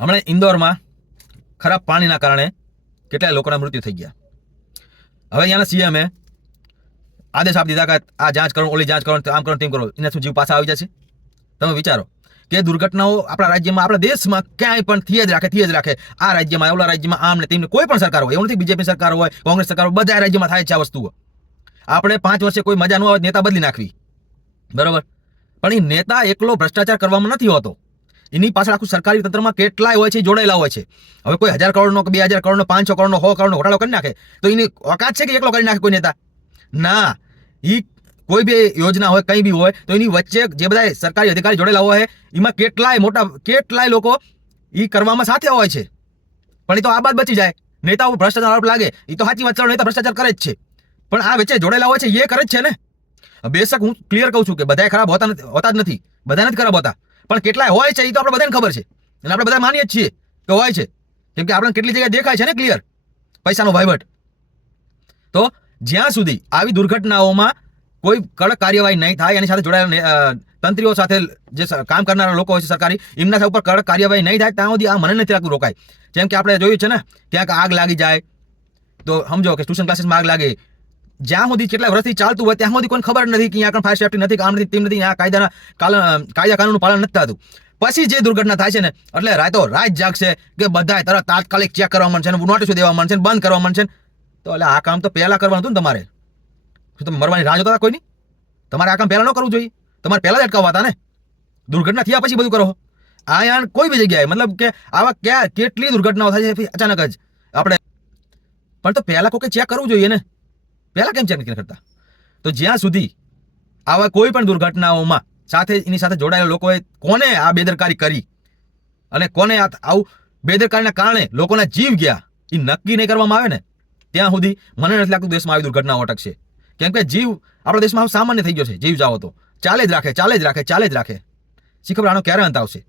હમણાં ઇન્દોરમાં ખરાબ પાણીના કારણે કેટલાય લોકોના મૃત્યુ થઈ ગયા. હવે અહીંયાના સીએમએ આદેશ આપી દીધા કે આ જાંચ કરો, ઓલી જાંચ કરો, આમ કરો, તેમ કરો. એના શું જીવ પાછા આવી જશે? તમે વિચારો કે દુર્ઘટનાઓ આપણા રાજ્યમાં, આપણા દેશમાં ક્યાંય પણ થઈ જ રાખે. આ રાજ્યમાં, ઓલા રાજ્યમાં, આમ ને તેમને કોઈ પણ સરકાર હોય, એવું નથી બીજેપી સરકાર હોય, કોંગ્રેસ સરકાર હોય, બધા રાજ્યમાં થાય છે આ વસ્તુઓ. આપણે 5 વર્ષે કોઈ મજા ન આવે નેતા બદલી નાખવી, બરોબર, પણ એ નેતા એકલો ભ્રષ્ટાચાર કરવામાં નથી હોતો. એની પાછળ આખું સરકારી તંત્રમાં કેટલાય હોય છે, જોડાયેલા હોય છે. હવે કોઈ 1000 કરોડનો, 2000 કરોડનો, 500 કરોડનો, 100 કરોડનો ઘોટાળો કરી નાખે તો એની ઓકાત છે કે એકલો કરી નાખે કોઈ નેતા? ના. એ કોઈ બી યોજના હોય, કંઈ બી હોય, તો એની વચ્ચે જે બધા સરકારી અધિકારી જોડેલા હોય, એમાં કેટલાય લોકો એ કરવામાં સાથે હોય છે. પણ એ તો આ બાદ બચી જાય. નેતાઓ ભ્રષ્ટાચાર આરોપ લાગે, એ તો સાચી વાત છે, નેતા ભ્રષ્ટાચાર કરે જ છે, પણ આ વચ્ચે જોડેલા હોય છે એ કરે જ છે ને. બેશક હું ક્લિયર કહું છું કે બધા ખરાબ હોતા જ નથી, બધા નથી ખરાબ હોતા, પણ કેટલાય હોય છે એ તો આપણે બધાને ખબર છે અને આપણે બધા માનીએ જ છીએ કે હોય છે, કેમ કે આપણે કેટલી જગ્યાએ દેખાય છે ને ક્લિયર પૈસાનો વહીવટ. તો જ્યાં સુધી આવી દુર્ઘટનાઓમાં કોઈ કડક કાર્યવાહી નહીં થાય, એની સાથે જોડાયેલા તંત્રીઓ સાથે જે કામ કરનારા લોકો હોય છે સરકારી, એમના ઉપર કડક કાર્યવાહી નહીં થાય ત્યાં સુધી આ મને નથી લાગતું રોકાય. જેમ કે આપણે જોયું છે ને, ક્યાંક આગ લાગી જાય તો સમજો કે ટ્યુશન ક્લાસીસમાં આગ લાગે, જ્યાં સુધી કેટલા વર્ષથી ચાલતું હોય ત્યાં સુધી કોઈ ખબર નથી કે અહીંયા ફાયર સેફ્ટી નથી, કામ નથી, તેમ નથી, આ કાયદા કાનૂનનું પાલન નથી થતું. પછી જે દુર્ઘટના થાય છે ને, એટલે રાત જાગશે કે બધા તરત તાત્કાલિક ચેક કરવા માંડશે, નોટિસો દેવા માંડશે, બંધ કરવા માંડશે. તો એટલે આ કામ તો પહેલા કરવાનું હતું ને તમારે. શું તમે મરવાની રાહ જોતા હતા કોઈની? તમારે આ કામ પહેલા ન કરવું જોઈએ, તમારે પહેલા જ અટકાવવા હતા ને. દુર્ઘટના થયા પછી બધું કરો. આ કોઈ બી જગ્યાએ મતલબ કે આવા કેટલી દુર્ઘટનાઓ થાય છે અચાનક જ આપણે, પણ તો પહેલા કોઈ ચેક કરવું જોઈએ ને. પહેલા કેમ ચેક નથી કરતા? તો જ્યાં સુધી આવા કોઈ પણ દુર્ઘટનાઓમાં એની સાથે જોડાયેલા લોકોએ કોને આ બેદરકારી કરી અને કોને આવું બેદરકારીના કારણે લોકોના જીવ ગયા એ નક્કી નહીં કરવામાં આવે ને, ત્યાં સુધી મને નથી લાગતું દેશમાં આવી દુર્ઘટનાઓ અટકશે. કેમ કે જીવ આપણા દેશમાં સામાન્ય થઈ ગયો છે. જીવ જાઓ તો ચાલે જ રાખે. શી ખબર આનો ક્યારે અંત આવશે?